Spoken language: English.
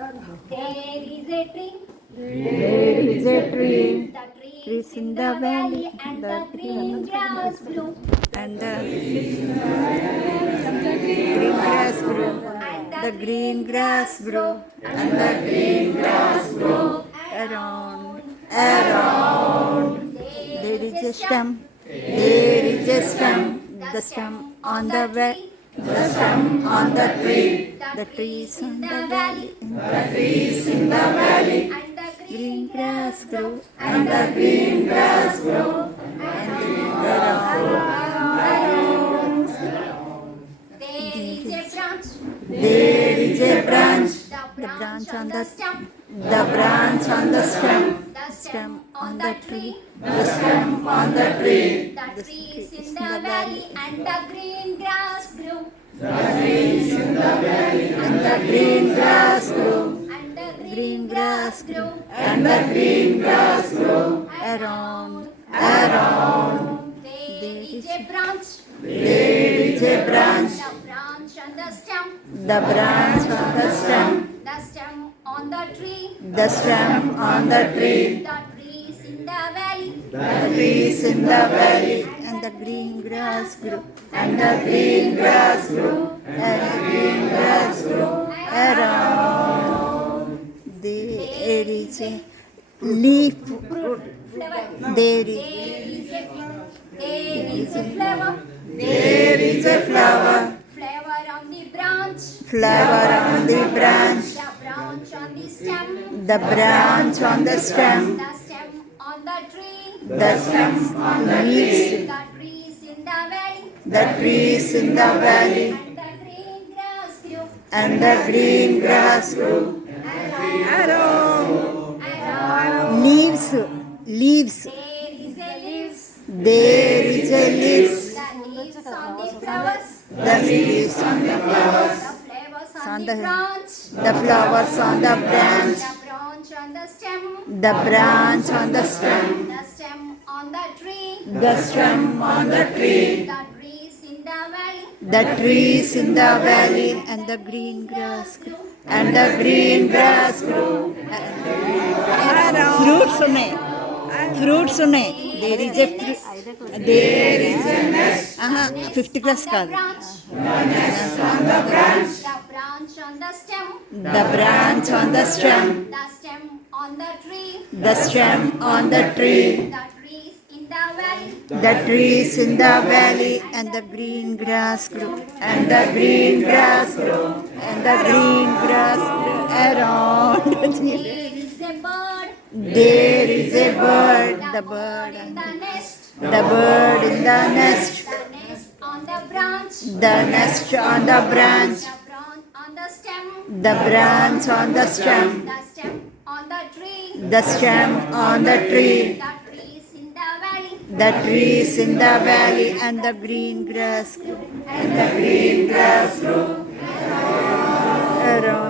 There is a tree. There is a tree. The tree Trees in the valley. and The the green grass grew. and the green grass grew. And The green grass grew. And the green grass grew. Around. There is a stem. There is a stem. The stem on the way. The stem on the tree. The trees in the valley. The trees in the valley. And the Green grass grew. and the green grass grew. There is a branch. There is a branch. The branch on the stem. The branch on the stem. The stem on the tree. The stem on the tree. The trees in the valley and the green grass grew. And the green grass grew. And the Green grass grew. and the green grass grew. Around. There is a branch. There is a branch. The branch on the stem. The branch on the stem. The stem on the tree. The stem on the tree. The trees in the valley. The trees in the valley. And the green grass grew. And the green grass grew. And the green grass grew. Around. There is a leaf. Flower. There is. There is a flower. There is a flower. Flower on the branch. Flower on the branch. The branch on the stem. The branch on the stem. The stem on the tree. The stem on the leaves. The trees in the valley. The trees in the valley. And the green grass grew. And the green grass grew. Around. Around. Leaves. Leaves. There is a leaves. There is a leaves. The leaves on the flowers. The leaves on the flowers. The flowers On on the- the branch. The flowers on the branch. The branch on the stem. The branch on the stem. The stem on the tree. The stem on the tree. The trees in the valley. The trees in the valley. And the green grass grew. And the green grass grew. Fruits ఉన్నాయి. Fruits ఉన్నాయి. There is a there is a nest. Fifth class కాదు. The branch on the stem. The branch on the stem. The stem on the tree. The stem on the tree. The trees in the valley. The trees in the valley. And the green grass grew. And the green grass grew. And the green grass grew around. There is a bird. There is a bird. The bird. In the nest. The bird in the nest. The nest on the branch. The nest on the branch. The branch on the stem. The branch on the stem. The stem on the tree. The stem on the tree. The trees in the valley. The trees in the valley. And the green grass grew. And the green grass grew. Around.